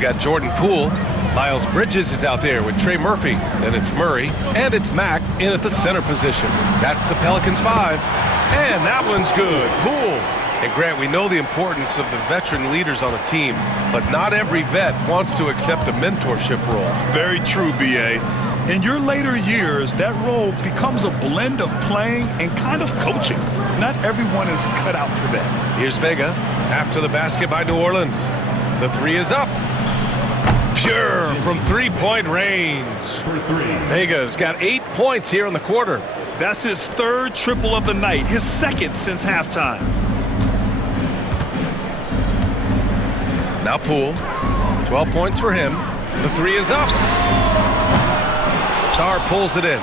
We've got Jordan Poole. Miles Bridges is out there with Trey Murphy. Then it's Murray. And it's Mack in at the center position. That's the Pelicans 5. And that one's good. Poole. And Grant, we know the importance of the veteran leaders on a team, but not every vet wants to accept a mentorship role. Very true, B.A. In your later years, that role becomes a blend of playing and kind of coaching. Not everyone is cut out for that. Here's Vega after the basket by New Orleans. The three is up. Pure from three-point range. Vega's got 8 points here in the quarter. That's his third triple of the night, his second since halftime. Now Poole, 12 points for him. The three is up. Sarr pulls it in.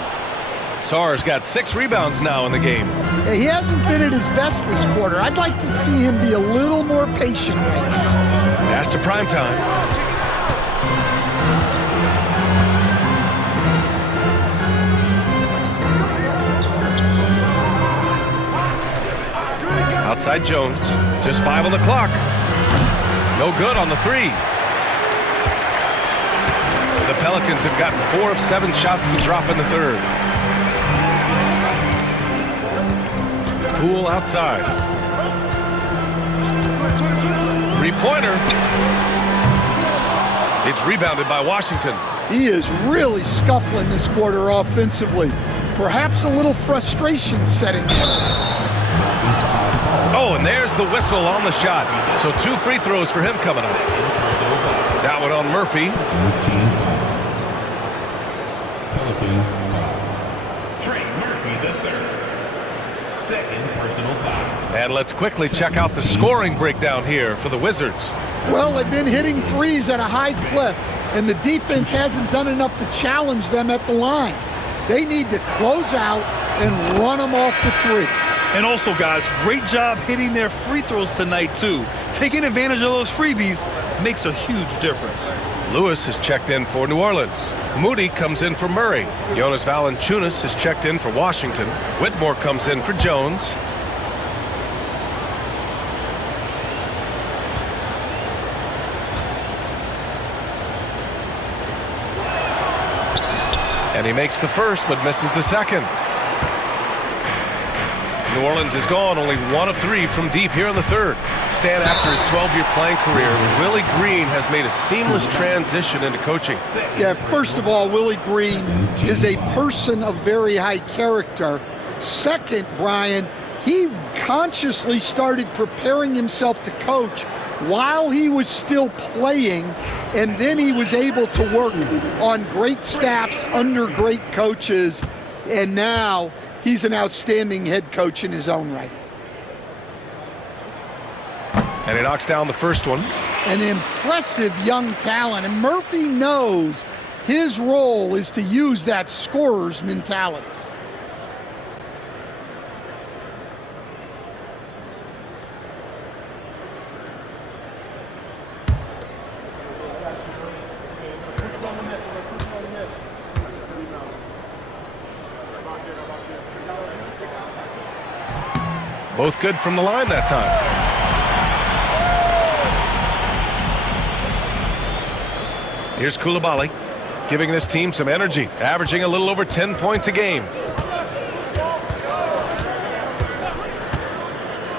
Sarr's got 6 rebounds now in the game. He hasn't been at his best this quarter. I'd like to see him be a little more patient right now. Pass to primetime. Outside Jones, just 5 on the clock. No good on the three. The Pelicans have gotten 4 of 7 shots to drop in the third. Poole outside. Three-pointer. It's rebounded by Washington. He is really scuffling this quarter offensively. Perhaps a little frustration setting in. Oh, and there's the whistle on the shot. So 2 free throws for him coming up. That one on Murphy. Trey Murphy, the third. Second personal foul. And let's quickly check out the scoring breakdown here for the Wizards. Well, they've been hitting threes at a high clip, and the defense hasn't done enough to challenge them at the line. They need to close out and run them off the three. And also, guys, great job hitting their free throws tonight, too. Taking advantage of those freebies makes a huge difference. Lewis has checked in for New Orleans. Moody comes in for Murray. Jonas Valanciunas has checked in for Washington. Whitmore comes in for Jones. And he makes the first, but misses the second. New Orleans is gone, only 1 of 3 from deep here in the third. Stan, after his 12-year playing career, Willie Green has made a seamless transition into coaching. Yeah, first of all, Willie Green is a person of very high character. Second, Brian, he consciously started preparing himself to coach while he was still playing, and then he was able to work on great staffs under great coaches, and now he's an outstanding head coach in his own right. And he knocks down the first one. An impressive young talent, and Murphy knows his role is to use that scorer's mentality. Both good from the line that time. Here's Coulibaly, giving this team some energy, averaging a little over 10 points a game.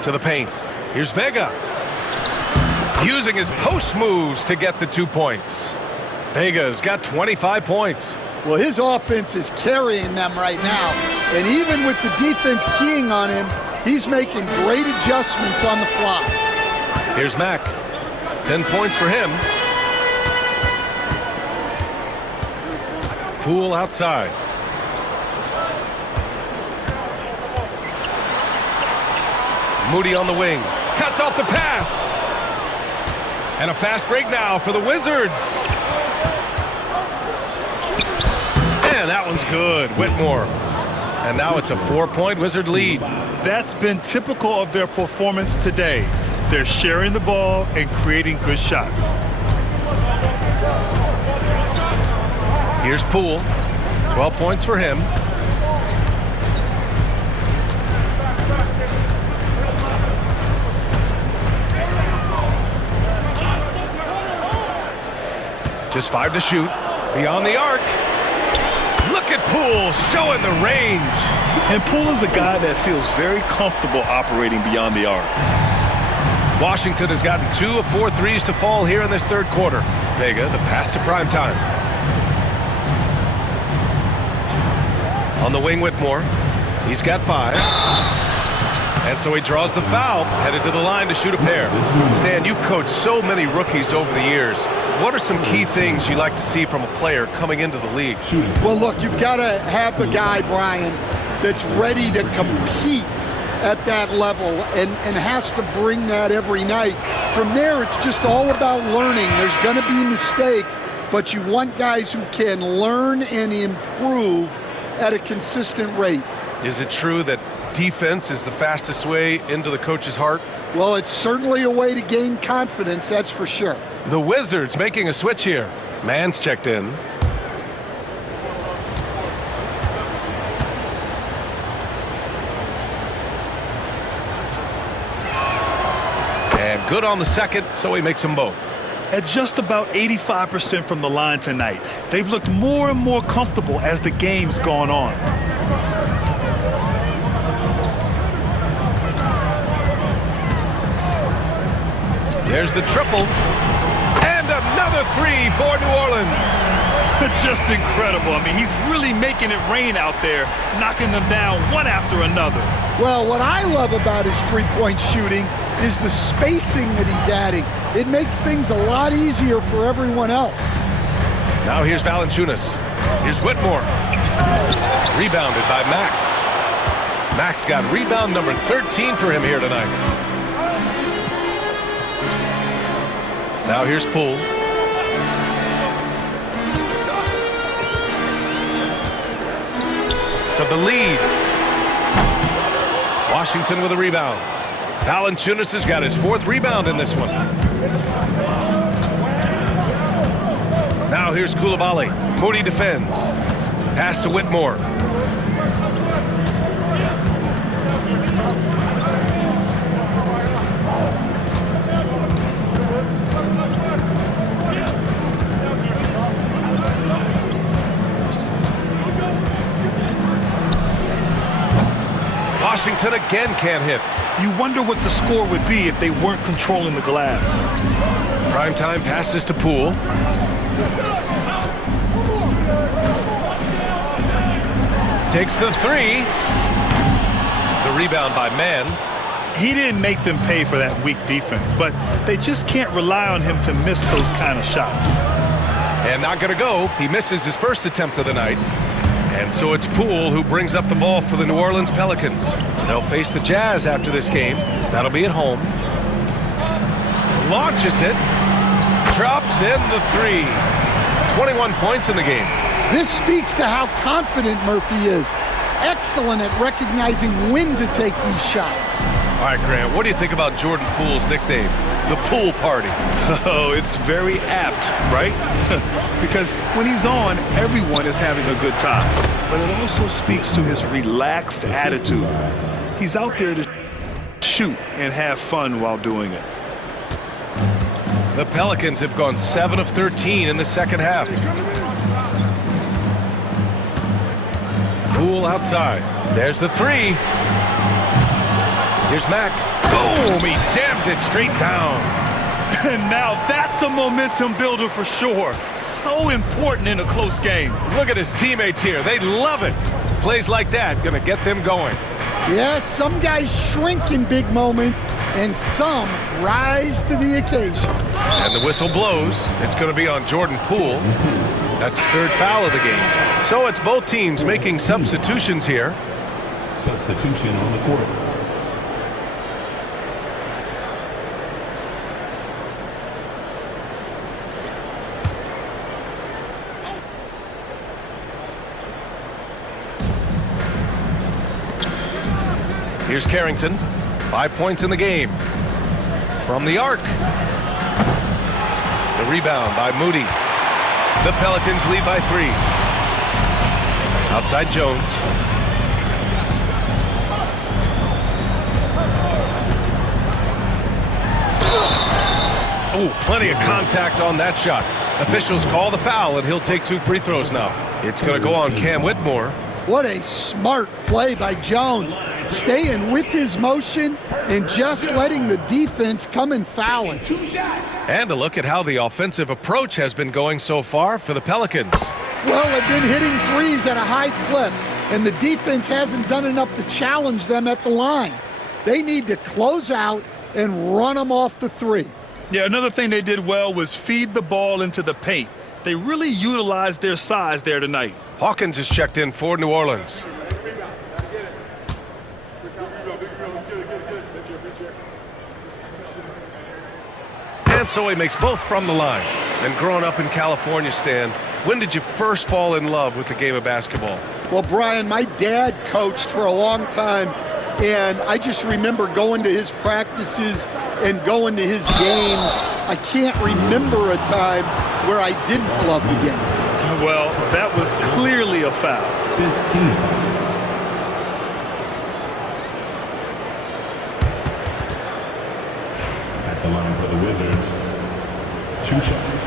To the paint. Here's Vega, using his post moves to get the 2 points. Vega's got 25 points. Well, his offense is carrying them right now, and even with the defense keying on him, he's making great adjustments on the fly. Here's Mack. 10 points for him. Poole outside. Moody on the wing. Cuts off the pass. And a fast break now for the Wizards. And that one's good. Whitmore. And now it's a 4-point Wizard lead. That's been typical of their performance today. They're sharing the ball and creating good shots. Here's Poole. 12 points for him. Just 5 to shoot. Beyond the arc. Look at Poole showing the range. And Poole is a guy that feels very comfortable operating beyond the arc. Washington has gotten 2 of 4 threes to fall here in this third quarter. Vega, the pass to primetime. On the wing, Whitmore. He's got 5. And so he draws the foul, headed to the line to shoot a pair. Stan, you've coached so many rookies over the years. What are some key things you like to see from a player coming into the league? Well, look, you've got to have the guy, Brian, that's ready to compete at that level and has to bring that every night. From there, it's just all about learning. There's going to be mistakes, but you want guys who can learn and improve at a consistent rate. Is it true that defense is the fastest way into the coach's heart? Well, it's certainly a way to gain confidence, that's for sure. The Wizards making a switch here. Mann's checked in. And good on the second, so he makes them both. At just about 85% from the line tonight, they've looked more and more comfortable as the game's gone on. There's the triple. And another 3 for New Orleans. Just incredible. I mean, he's really making it rain out there, knocking them down one after another. Well, what I love about his three-point shooting is the spacing that he's adding. It makes things a lot easier for everyone else. Now here's Valanciunas. Here's Whitmore. Rebounded by Mack. Mack's got rebound number 13 for him here tonight. Now here's Poole. For the lead. Washington with a rebound. Valanciunas has got his 4th rebound in this one. Now here's Coulibaly. Moody defends. Pass to Whitmore. Washington again can't hit. You wonder what the score would be if they weren't controlling the glass. Primetime passes to Poole. Takes the 3. The rebound by Mann. He didn't make them pay for that weak defense, but they just can't rely on him to miss those kind of shots. And not going to go. He misses his first attempt of the night. And so it's Poole who brings up the ball for the New Orleans Pelicans. They'll face the Jazz after this game. That'll be at home. Launches it. Drops in the 3. 21 points in the game. This speaks to how confident Murphy is. Excellent at recognizing when to take these shots. All right, Grant, what do you think about Jordan Poole's nickname, the Poole Party? Oh, it's very apt, right? Because when he's on, everyone is having a good time. But it also speaks to his relaxed attitude. He's out there to shoot and have fun while doing it. The Pelicans have gone 7 of 13 in the second half. Poole outside. There's the 3. Here's Mack. Boom! He jams it straight down. And now that's a momentum builder for sure. So important in a close game. Look at his teammates here. They love it. Plays like that gonna get them going. Yes, some guys shrink in big moments, and some rise to the occasion. And the whistle blows. It's gonna be on Jordan Poole. That's his 3rd foul of the game. So it's both teams making substitutions here. Substitution on the court. Here's Carrington. 5 points in the game. From the arc. The rebound by Moody. The Pelicans lead by 3. Outside Jones. Oh, plenty of contact on that shot. Officials call the foul, and he'll take 2 free throws now. It's going to go on Cam Whitmore. What a smart play by Jones, staying with his motion and just letting the defense come and foul him. And a look at how the offensive approach has been going so far for the Pelicans. Well, they've been hitting threes at a high clip, and the defense hasn't done enough to challenge them at the line. They need to close out and run them off the three. Yeah, another thing they did well was feed the ball into the paint. They really utilized their size there tonight. Hawkins is checked in for New Orleans. And so he makes both from the line. And growing up in California, Stan, when did you first fall in love with the game of basketball? Well, Brian, my dad coached for a long time, and I just remember going to his practices and going to his games. I can't remember a time where I didn't love the game. Well, that was clearly a foul. 15. At the line for the Wizards. 2 shots.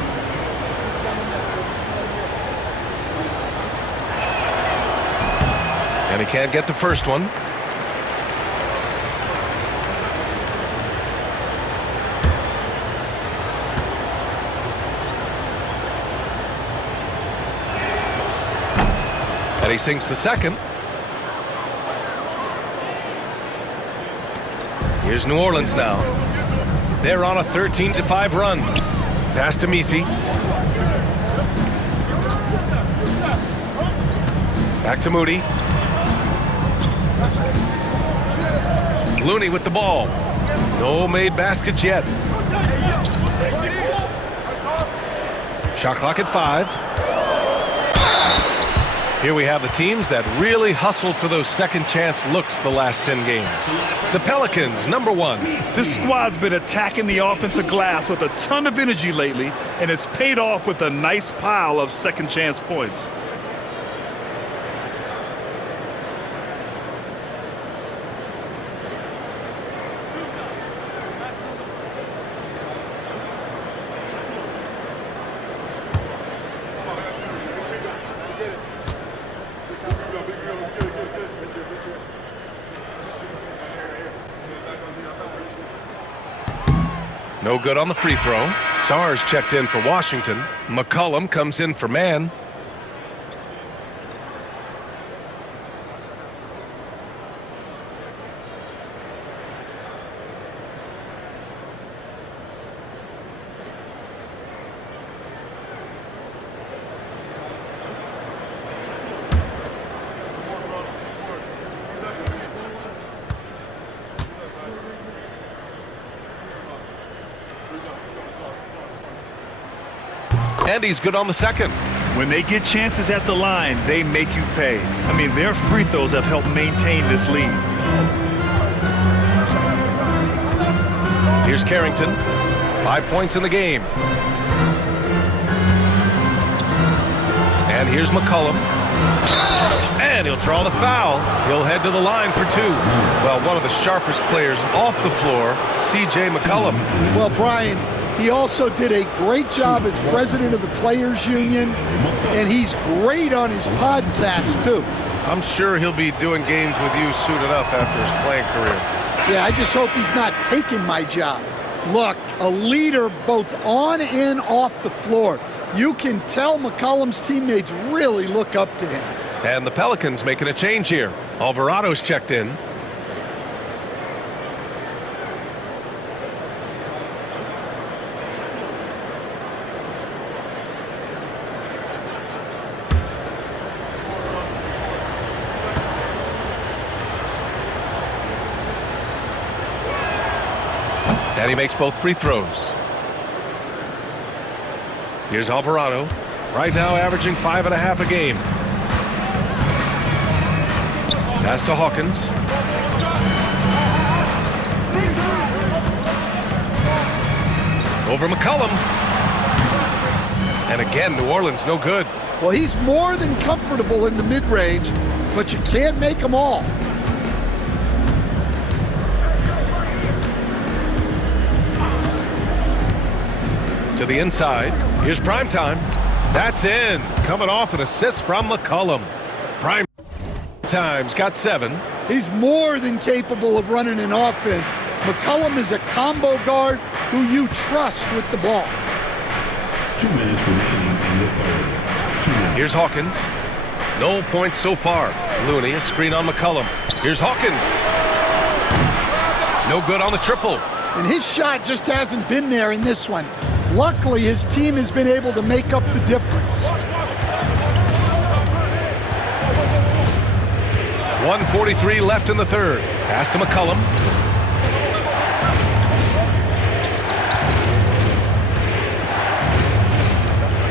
And he can't get the first one. And he sinks the second. Here's New Orleans now. They're on a 13-5 run. Pass to Messi. Back to Moody. Looney with the ball. No made baskets yet. Shot clock at 5. Here we have the teams that really hustled for those second chance looks the last 10 games. The Pelicans, number 1. This squad's been attacking the offensive glass with a ton of energy lately, and it's paid off with a nice pile of second chance points. No good on the free throw. Sarr's checked in for Washington. McCollum comes in for Man. And he's good on the second. When they get chances at the line, they make you pay. I mean, their free throws have helped maintain this lead. Here's Carrington. 5 points in the game. And here's McCollum. And he'll draw the foul. He'll head to the line for 2. Well, one of the sharpest players off the floor, C.J. McCollum. Well, Brian, he also did a great job as president of the Players Union, and he's great on his podcast, too. I'm sure he'll be doing games with you suited up after his playing career. Yeah, I just hope he's not taking my job. Look, a leader both on and off the floor. You can tell McCollum's teammates really look up to him. And the Pelicans making a change here. Alvarado's checked in. And he makes both free throws. Here's Alvarado. Right now averaging 5.5 a game. Pass to Hawkins. Over McCollum. And again, New Orleans no good. Well, he's more than comfortable in the mid-range, but you can't make them all. To To the inside. Here's prime time. That's in. Coming off an assist from McCollum. Prime time's got 7. He's more than capable of running an offense. McCollum is a combo guard who you trust with the ball. 2 minutes remaining in the third. 2 minutes. Here's Hawkins. No points so far. Looney, a screen on McCollum. Here's Hawkins. No good on the triple. And his shot just hasn't been there in this one. Luckily, his team has been able to make up the difference. 1:43 left in the third. Pass to McCollum.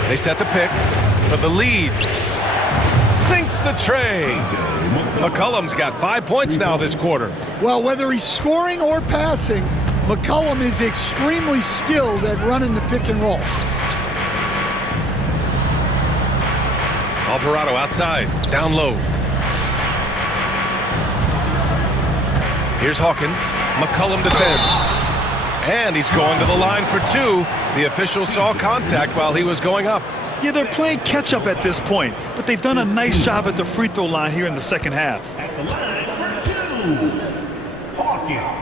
They set the pick for the lead. Sinks the tray. McCollum's got 5 points now this quarter. Well, whether he's scoring or passing, McCollum is extremely skilled at running the pick and roll. Alvarado outside, down low. Here's Hawkins. McCollum defends. And he's going to the line for 2. The official saw contact while he was going up. Yeah, they're playing catch-up at this point, but they've done a nice job at the free throw line here in the second half. At the line for 2, Hawkins.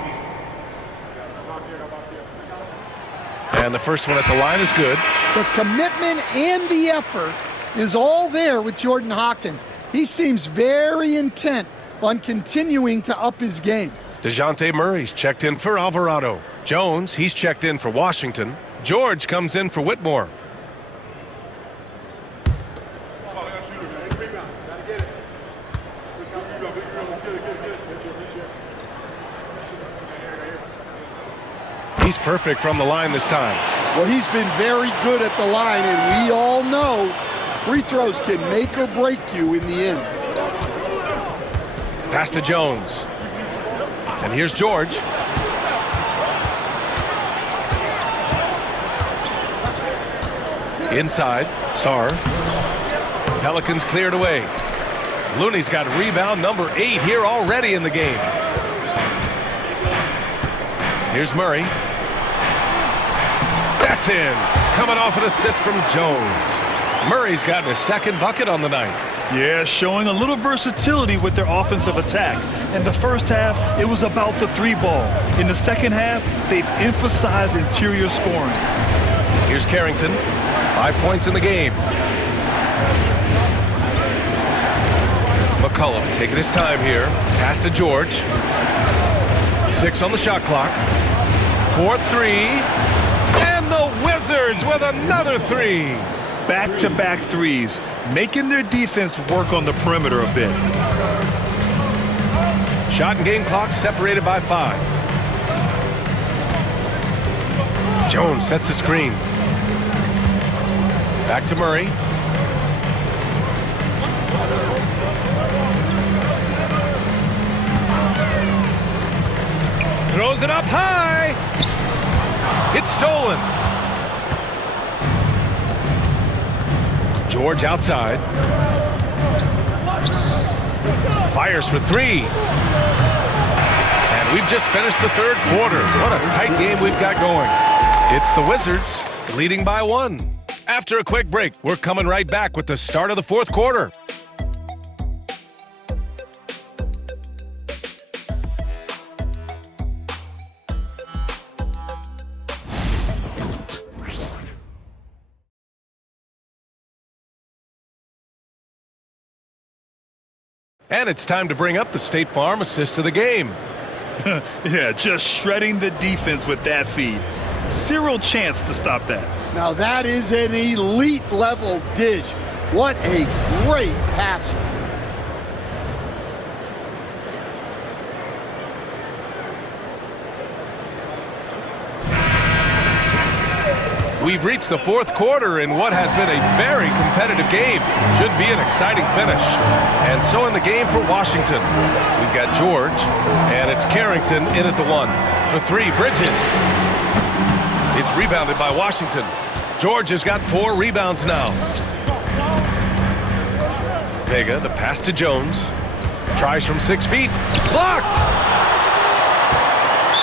And the first one at the line is good. The commitment and the effort is all there with Jordan Hawkins. He seems very intent on continuing to up his game. DeJounte Murray's checked in for Alvarado. Jones, he's checked in for Washington. George comes in for Whitmore. He's perfect from the line this time. Well, he's been very good at the line, and we all know free throws can make or break you in the end. Pass to Jones. And here's George. Inside, Sarr. Pelicans cleared away. Looney's got rebound number 8 here already in the game. Here's Murray. That's in. Coming off an assist from Jones. Murray's gotten his second bucket on the night. Yeah, showing a little versatility with their offensive attack. In the first half, it was about the 3 ball. In the second half, they've emphasized interior scoring. Here's Carrington. 5 points in the game. McCollum taking his time here. Pass to George. 6 on the shot clock. 4-3. And the Wizards with another 3. Back-to-back threes, making their defense work on the perimeter a bit. Shot and game clock separated by 5. Jones sets a screen. Back to Murray. Throws it up high. It's stolen. George outside. Fires for 3. And we've just finished the third quarter. What a tight game we've got going. It's the Wizards leading by 1. After a quick break, we're coming right back with the start of the fourth quarter. And it's time to bring up the State Farm assist of the game. Yeah, just shredding the defense with that feed. Zero chance to stop that. Now that is an elite level dish. What a great passer. We've reached the fourth quarter in what has been a very competitive game. Should be an exciting finish. And so in the game for Washington, we've got George, and it's Carrington in at the 1. For 3, Bridges. It's rebounded by Washington. George has got 4 rebounds now. Vega, the pass to Jones. Tries from 6 feet. Blocked!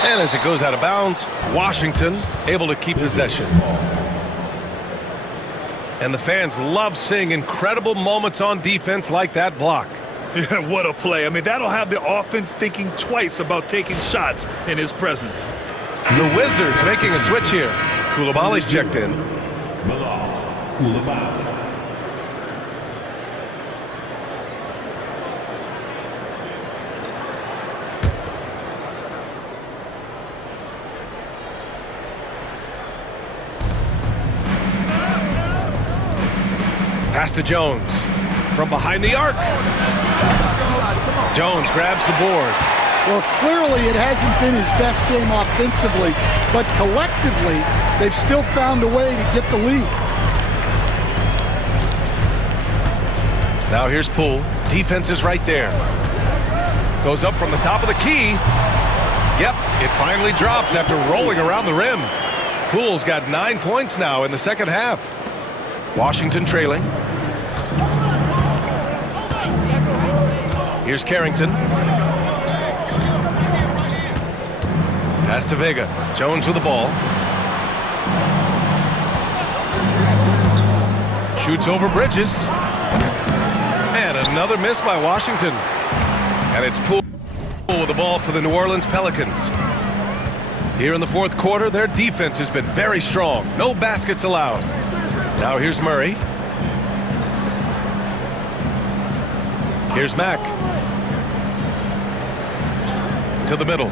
And as it goes out of bounds, Washington able to keep possession. And the fans love seeing incredible moments on defense like that block. Yeah, what a play. I mean, that'll have the offense thinking twice about taking shots in his presence. The Wizards making a switch here. Koulibaly's checked in. Pass to Jones. From behind the arc. Jones grabs the board. Well, clearly it hasn't been his best game offensively, but collectively, they've still found a way to get the lead. Now here's Poole. Defense is right there. Goes up from the top of the key. Yep, it finally drops after rolling around the rim. Poole's got 9 points now in the second half. Washington trailing. Here's Carrington. Pass to Vega. Jones with the ball. Shoots over Bridges. And another miss by Washington. And it's Poole with the ball for the New Orleans Pelicans. Here in the fourth quarter, their defense has been very strong. No baskets allowed. Now here's Murray. Here's Mack. To the middle.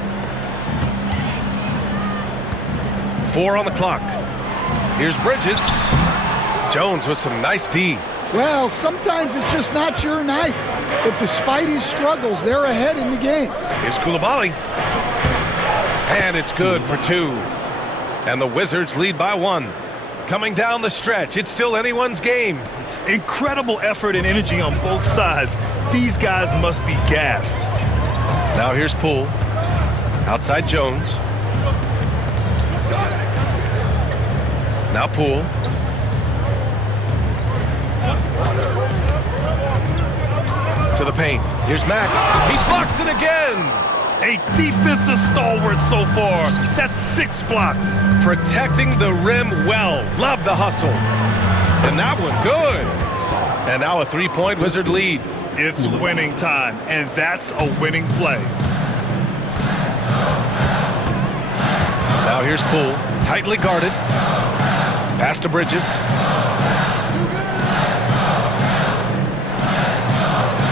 4 on the clock. Here's Bridges. Jones with some nice D. Well, sometimes it's just not your night. But despite his struggles, they're ahead in the game. Here's Koulibaly. And it's good for 2. And the Wizards lead by 1. Coming down the stretch, it's still anyone's game. Incredible effort and energy on both sides. These guys must be gassed. Now here's Poole. Outside Jones. Now Poole. To the paint. Here's Mack. He blocks it again. A defensive stalwart so far. That's 6 blocks. Protecting the rim well. Love the hustle. And that one good. And now a 3-point Wizard lead. It's winning time, and that's a winning play. Now here's Poole. Tightly guarded. Pass to Bridges.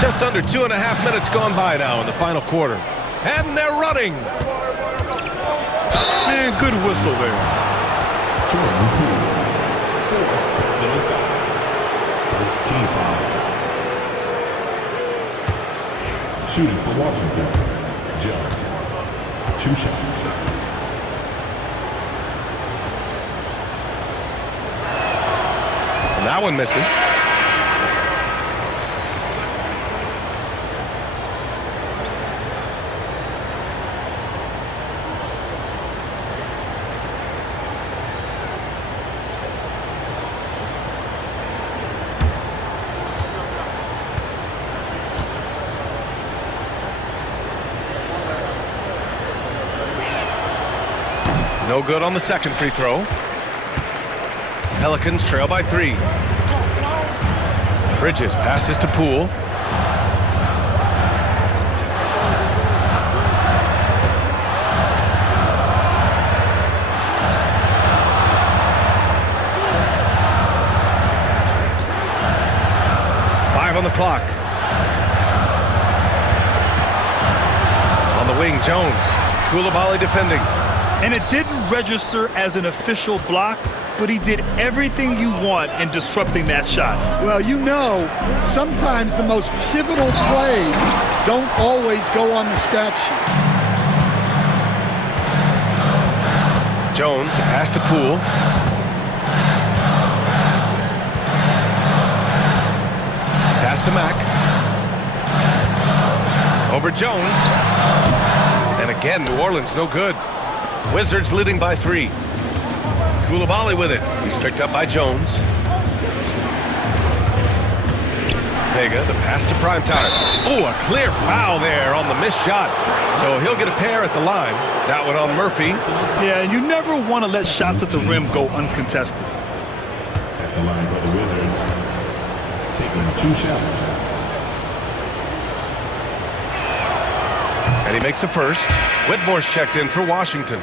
Just under 2.5 minutes gone by now in the final quarter. And they're running. Man, good whistle there. Jordan Poole. 4, team foul. Shooting for Washington. Judge. 2 shots. And that one misses. No good on the second free throw. Pelicans trail by 3. Bridges passes to Poole. Five on the clock. On the wing, Jones. Koulibaly defending. And it didn't register as an official block, but he did everything you want in disrupting that shot. Well, you know, sometimes the most pivotal plays don't always go on the stat sheet. Jones, the pass to Poole. Pass to Mack. Over Jones. And again, New Orleans no good. Wizards leading by 3. Koulibaly with it. He's picked up by Jones. Vega, the pass to Primetime. Oh, a clear foul there on the missed shot. So he'll get a pair at the line. That one on Murphy. Yeah, and you never want to let shots at the rim go uncontested. At the line for the Wizards, taking 2 shots. And he makes a first. Whitmore's checked in for Washington.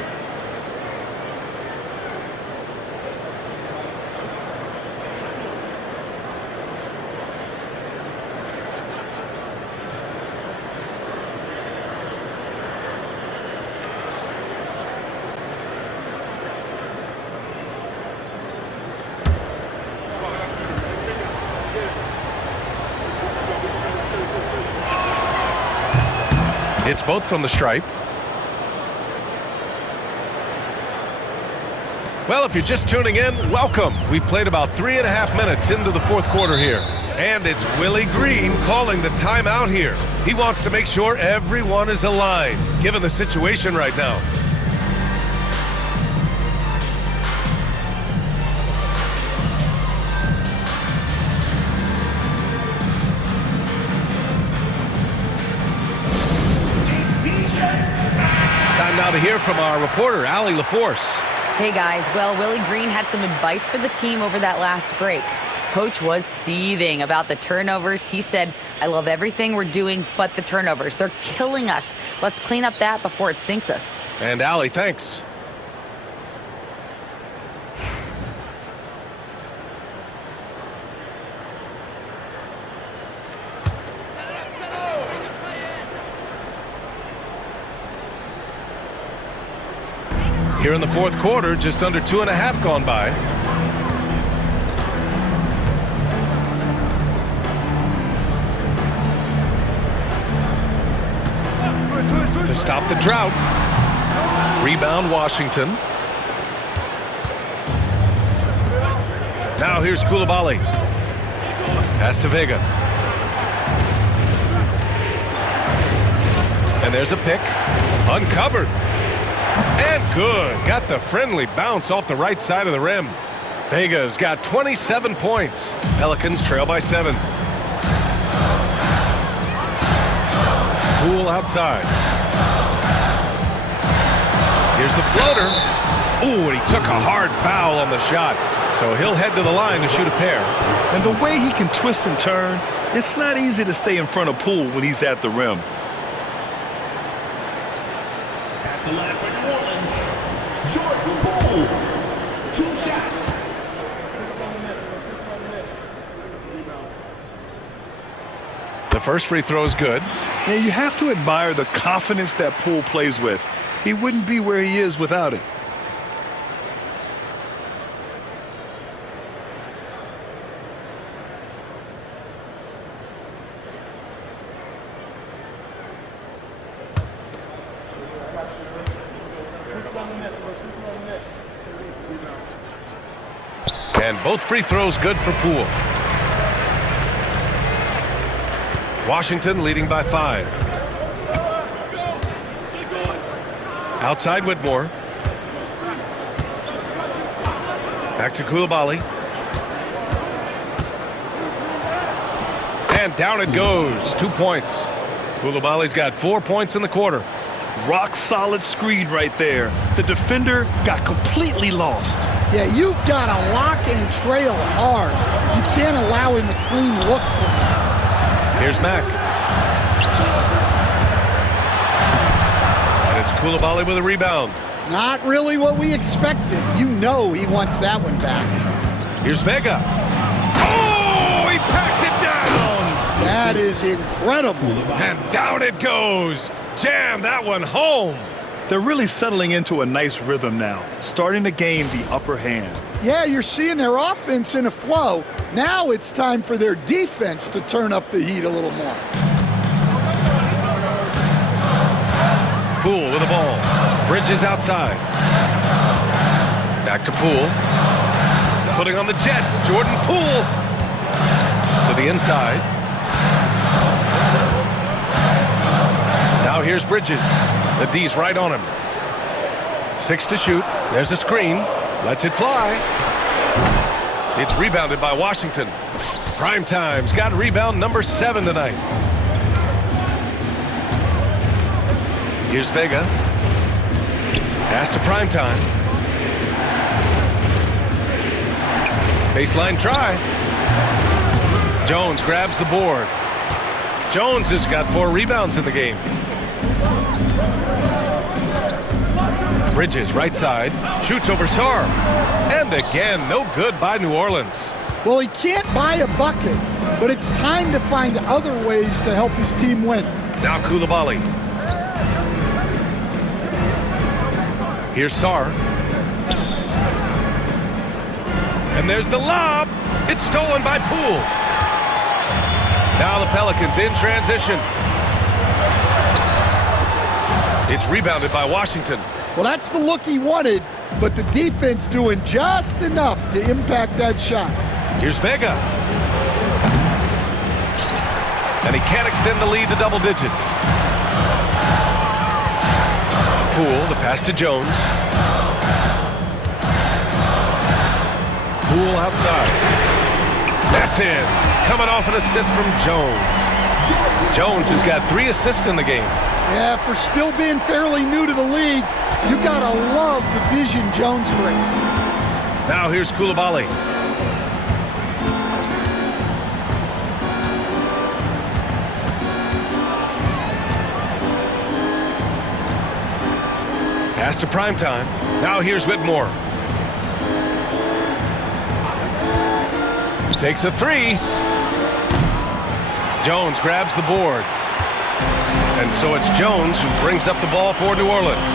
It's both from the stripe. Well, if you're just tuning in, welcome. We've played about 3.5 minutes into the fourth quarter here. And it's Willie Green calling the timeout here. He wants to make sure everyone is aligned, given the situation right now. Time now to hear from our reporter, Allie LaForce. Hey guys, well, Willie Green had some advice for the team over that last break. Coach was seething about the turnovers. He said, I love everything we're doing but the turnovers. They're killing us. Let's clean up that before it sinks us. And Allie, thanks. Here in the fourth quarter, just under 2.5 gone by. To stop the drought. Rebound, Washington. Now here's Coulibaly. Pass to Vega. And there's a pick. Uncovered. And good. Got the friendly bounce off the right side of the rim. Vega's got 27 points. Pelicans trail by 7. Poole outside. Here's the floater. Ooh, and he took a hard foul on the shot. So he'll head to the line to shoot a pair. And the way he can twist and turn, it's not easy to stay in front of Poole when he's at the rim. At the line for New Orleans, Jordan Poole. 2 shots. The first free throw is good. Yeah, you have to admire the confidence that Poole plays with. He wouldn't be where he is without it. And both free throws good for Poole. Washington leading by 5. Outside Whitmore. Back to Coulibaly. And down it goes. 2 points. Coulibaly's got 4 points in the quarter. Rock solid screen right there. The defender got completely lost. Yeah, you've got to lock and trail hard. You can't allow him a clean look for that. Here's Mack. And it's Coulibaly with a rebound. Not really what we expected. You know he wants that one back. Here's Vega. Oh, he packs it down. That is incredible. And down it goes. Jam that one home. They're really settling into a nice rhythm now, starting to gain the upper hand. Yeah, you're seeing their offense in a flow. Now it's time for their defense to turn up the heat a little more. Poole with the ball. Bridges outside. Back to Poole. Putting on the Jets. Jordan Poole to the inside. Now here's Bridges. The D's right on him. 6 to shoot. There's a screen. Lets it fly. It's rebounded by Washington. Primetime's got rebound number 7 tonight. Here's Vega. Pass to Primetime. Baseline try. Jones grabs the board. Jones has got 4 rebounds in the game. Bridges, right side, shoots over Sarr. And again, no good by New Orleans. Well, he can't buy a bucket, but it's time to find other ways to help his team win. Now Coulibaly. Here's Sarr. And there's the lob. It's stolen by Poole. Now the Pelicans in transition. It's rebounded by Washington. Well, that's the look he wanted, but the defense doing just enough to impact that shot. Here's Vega. And he can't extend the lead to double digits. Poole, the pass to Jones. Poole outside. That's in. Coming off an assist from Jones. Jones has got 3 assists in the game. Yeah, for still being fairly new to the league, you gotta love the vision Jones brings. Now here's Coulibaly. Pass to primetime. Now here's Whitmore. Takes a 3. Jones grabs the board. And so it's Jones who brings up the ball for New Orleans.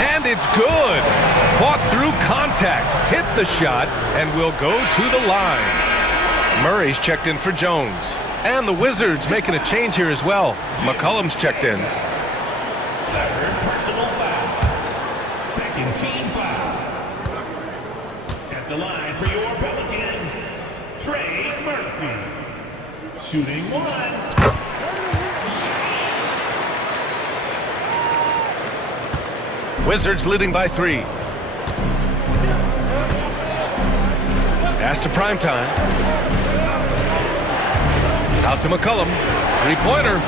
And it's good. Fought through contact, hit the shot, and will go to the line. Murray's checked in for Jones. And the Wizards making a change here as well. McCollum's checked in. Third personal foul. Second team foul. At the line for your Pelicans, Trey Murphy. Shooting 1. Wizards leading by 3. Pass to primetime. Out to McCollum. 3-pointer.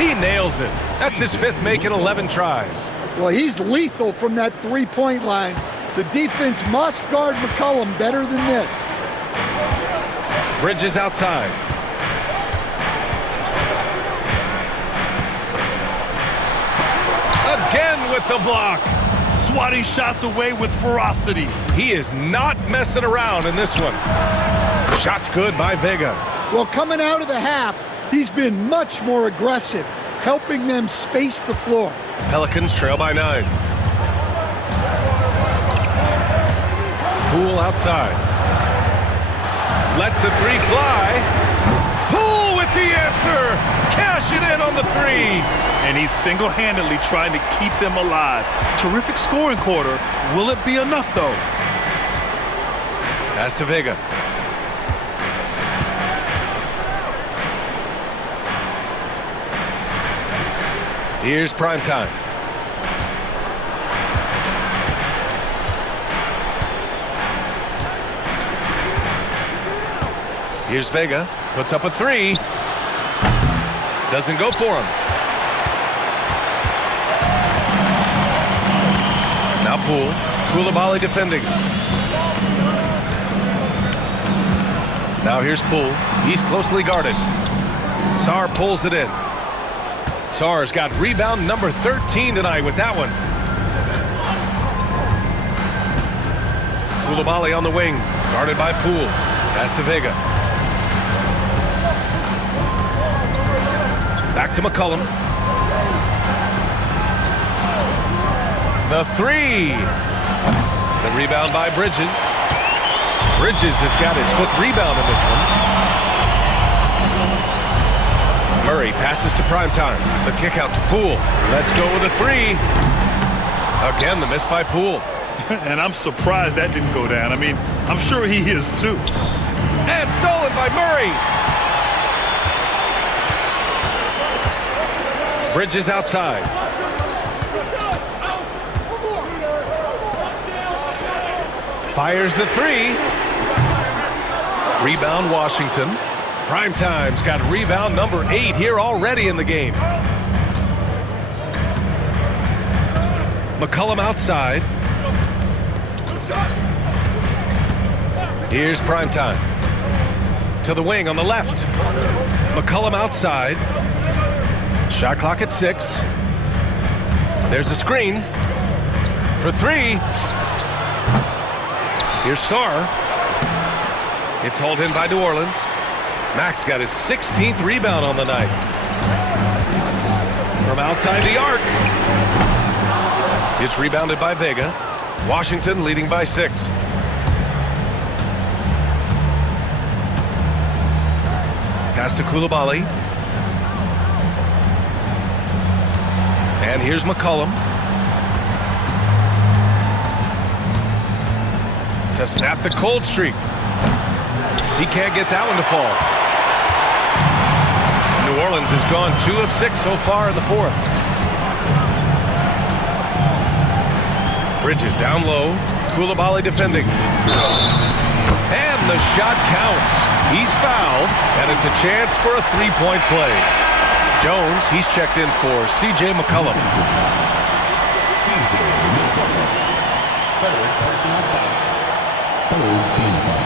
He nails it. That's his 5th make in 11 tries. Well, he's lethal from that 3-point line. The defense must guard McCollum better than this. Bridges outside. Again with the block. Swatting shots away with ferocity. He is not messing around in this one. Shot's good by Vega. Well, coming out of the half, he's been much more aggressive, helping them space the floor. Pelicans trail by 9. Poole outside. Lets the 3 fly. Poole with the answer. Cashing in on the 3. And he's single-handedly trying to keep them alive. Terrific scoring quarter. Will it be enough, though? Pass to Vega. Here's primetime. Here's Vega. Puts up a 3. Doesn't go for him. Now Poole. Coulibaly defending. Now here's Poole. He's closely guarded. Sarr pulls it in. Sarr's got rebound number 13 tonight with that one. Coulibaly on the wing. Guarded by Poole. Pass to Vega. Back to McCollum. The 3. The rebound by Bridges. Bridges has got his 5th rebound in this one. Murray passes to primetime. The kick out to Poole. Let's go with a 3. Again, the miss by Poole. And I'm surprised that didn't go down. I mean, I'm sure he is too. And stolen by Murray. Bridges outside. Fires the 3. Rebound Washington. Primetime's got rebound number 8 here already in the game. McCollum outside. Here's prime time. To the wing on the left. McCollum outside. Shot clock at 6. There's a screen for 3. Here's Sarr. It's hauled in by New Orleans. Max got his 16th rebound on the night. From outside the arc. It's rebounded by Vega. Washington leading by 6. Pass to Coulibaly. And here's McCollum. To snap the cold streak. He can't get that one to fall. New Orleans has gone 2 of 6 so far in the 4th. Bridges down low. Coulibaly defending. And the shot counts. He's fouled, and it's a chance for a 3-point play. Jones, he's checked in for C.J. McCollum. Third personal foul. Third team foul.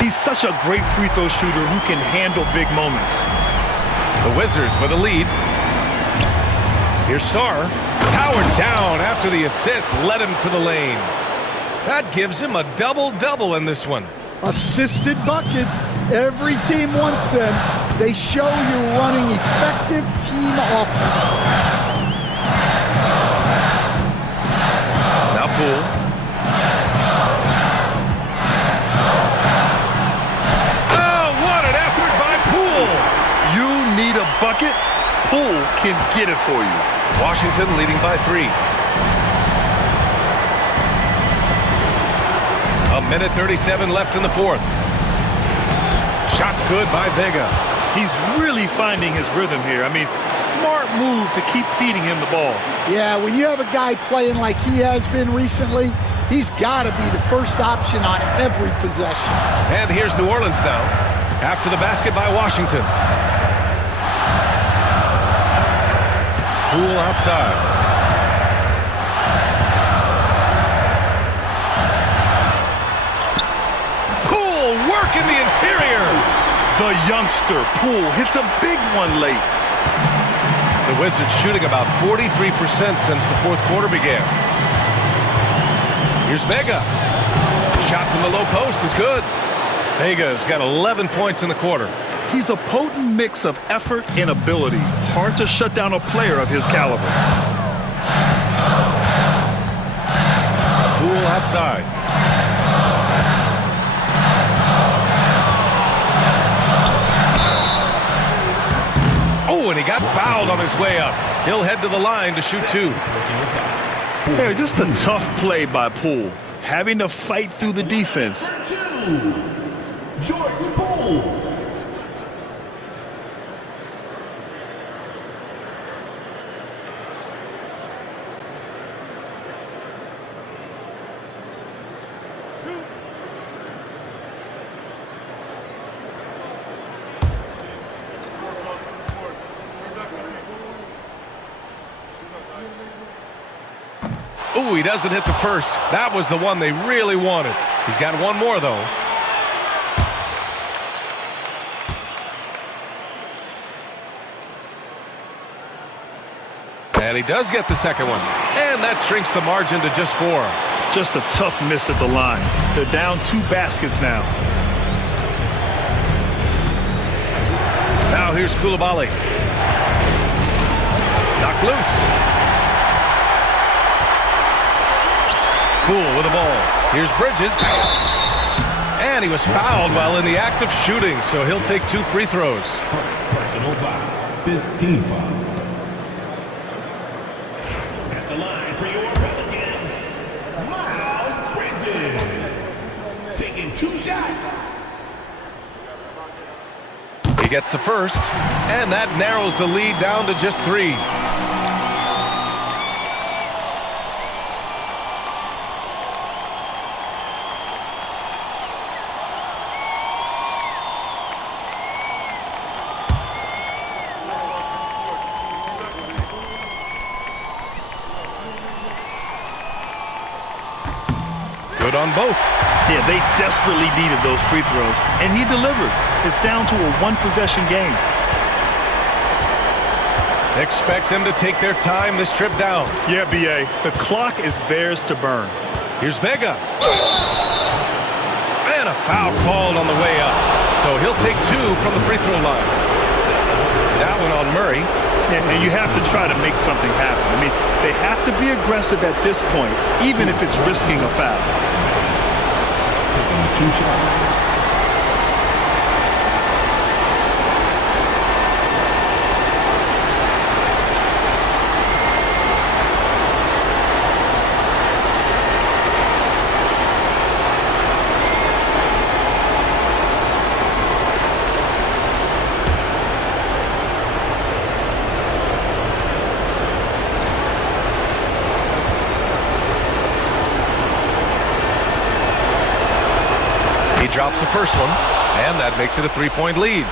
He's such a great free throw shooter who can handle big moments. The Wizards with a lead. Here's Sarr. Powered down after the assist led him to the lane. That gives him a double-double in this one. Assisted buckets. Every team wants them. They show you're running effective team offense. Now Poole. Need a bucket? Poole can get it for you. Washington leading by 3. A minute 37 left in the 4th. Shot's good by Vega. He's really finding his rhythm here. I mean, smart move to keep feeding him the ball. Yeah, when you have a guy playing like he has been recently, he's got to be the first option on every possession. And here's New Orleans now. After the basket by Washington. Poole outside. Poole work in the interior. The youngster, Poole, hits a big one late. The Wizards shooting about 43% since the 4th quarter began. Here's Vega. Shot from the low post is good. Vega's got 11 points in the quarter. He's a potent mix of effort and ability. Hard to shut down a player of his caliber. Poole outside. Oh, and he got fouled on his way up. He'll head to the line to shoot 2. Hey, just a tough play by Poole. Having to fight through the defense. 2. George Poole. Ooh, he doesn't hit the first. That was the one they really wanted. He's got one more, though. And he does get the second one. And that shrinks the margin to just 4. Just a tough miss at the line. They're down 2 baskets now. Now here's Coulibaly. Knocked loose. Poole with the ball. Here's Bridges. And he was fouled while in the act of shooting, so he'll take 2 free throws. Personal foul. 15 foul. At the line for your Pelicans, Miles Bridges. Taking 2 shots. He gets the first, and that narrows the lead down to just 3. good on both. Yeah, they desperately needed those free throws, and he delivered. It's down to a one-possession game. Expect them to take their time this trip down. Yeah, B.A., the clock is theirs to burn. Here's Vega. And a foul called on the way up. So he'll take 2 from the free throw line. That one on Murray. And you have to try to make something happen. I mean, they have to be aggressive at this point, even if it's risking a foul. 2 shots. He drops the first one, and that makes it a 3-point lead.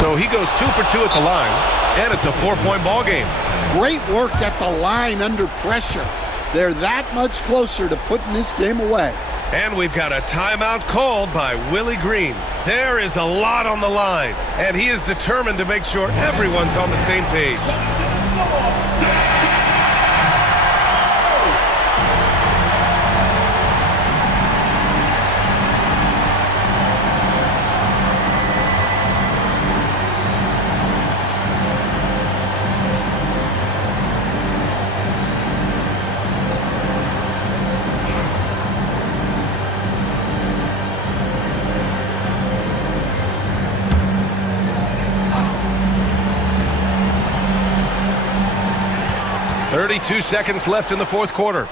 So he goes 2 for 2 at the line, and it's a 4-point ball game. Great work at the line under pressure. They're that much closer to putting this game away. And we've got a timeout called by Willie Green. There is a lot on the line, and he is determined to make sure everyone's on the same page. Two seconds left in the fourth quarter.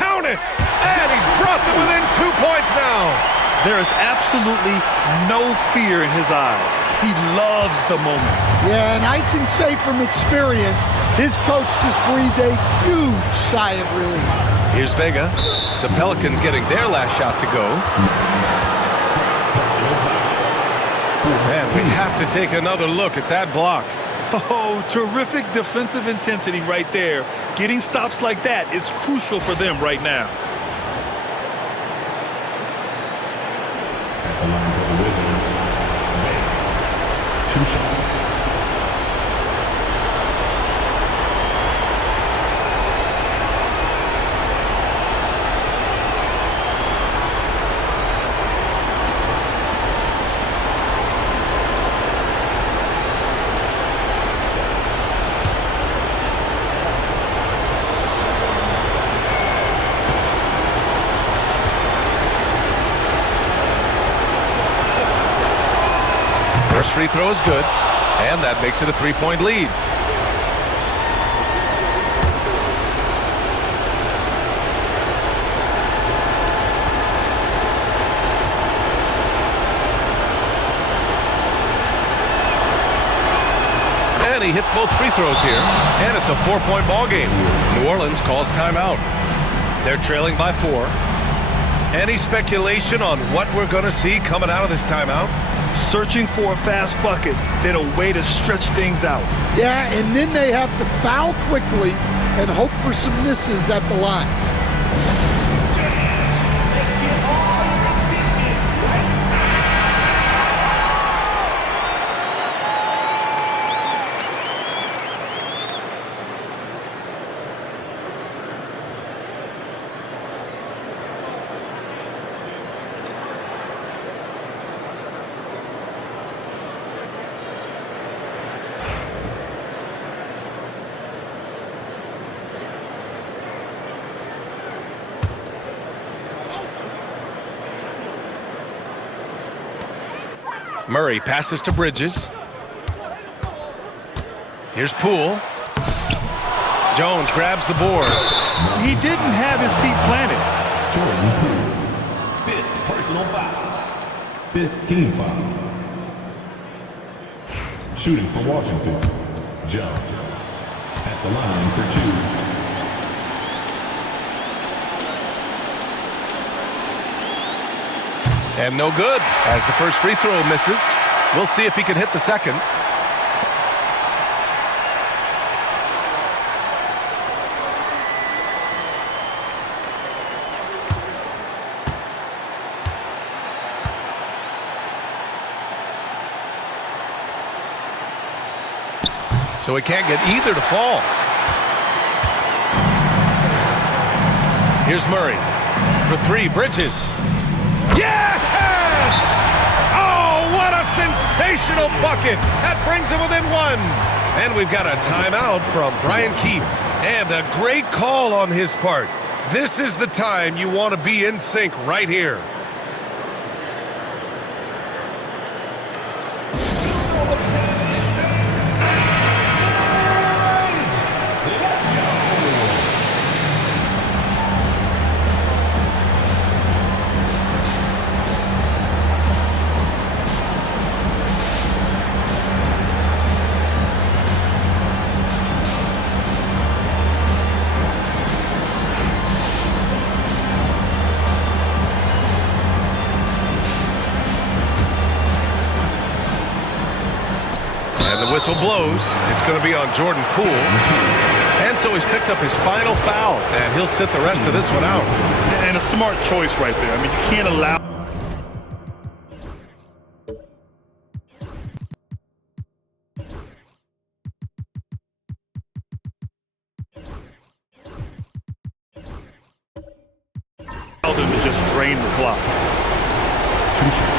Count it! And he's brought them within 2 points now. There is absolutely no fear in his eyes. He loves the moment. Yeah, and I can say from experience, his coach just breathed a huge sigh of relief. Here's Vega. The Pelicans getting their last shot to go. And we have to take another look at that block. Oh, terrific defensive intensity right there. Getting stops like that is crucial for them right now. At the line for the Wizards, 2 shots. First free throw is good, and that makes it a 3-point lead. And he hits both free throws here, and it's a 4-point ball game. New Orleans calls timeout. They're trailing by 4. Any speculation on what we're going to see coming out of this timeout? Searching for a fast bucket, then a way to stretch things out. Yeah, and then they have to foul quickly and hope for some misses at the line. Murray passes to Bridges. Here's Poole. Jones grabs the board. He didn't have his feet planted. Jordan Poole. 5th personal foul. 5th team foul. Shooting for Washington, Jones at the line for 2. And no good, as the first free throw misses. We'll see if he can hit the second. So he can't get either to fall. Here's Murray for 3, Bridges. Yes! Oh, what a sensational bucket. That brings him within 1. And we've got a timeout from Brian Keefe. And a great call on his part. This is the time you want to be in sync right here. And the whistle blows. It's going to be on Jordan Poole. And so he's picked up his final foul, and he'll sit the rest of this one out. And a smart choice right there. I mean, you can't allow... them to just drain the clock. 2 shots.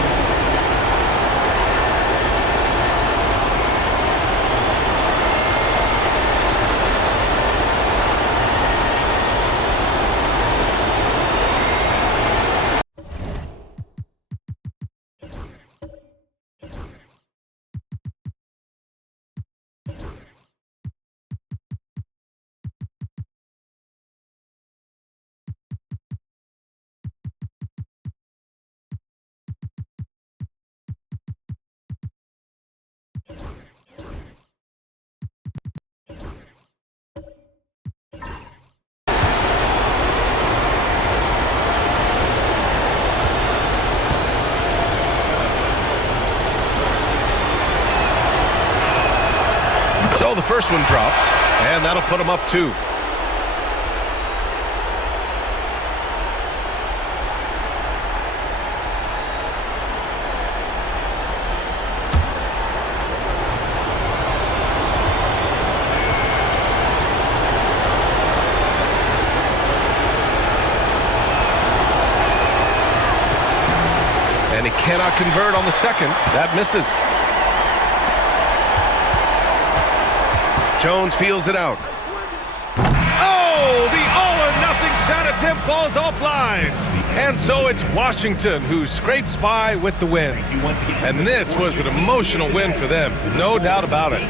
So the first one drops, and that'll put him up 2. And he cannot convert on the second. That misses. Jones feels it out. Oh, the all-or-nothing shot attempt falls offline. And so it's Washington who scrapes by with the win. And this was an emotional win for them, no doubt about it.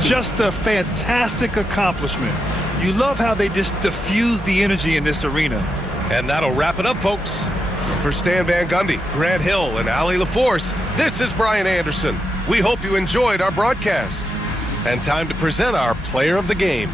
Just a fantastic accomplishment. You love how they just diffuse the energy in this arena. And that'll wrap it up, folks. For Stan Van Gundy, Grant Hill, and Allie LaForce, this is Brian Anderson. We hope you enjoyed our broadcast. And time to present our player of the game.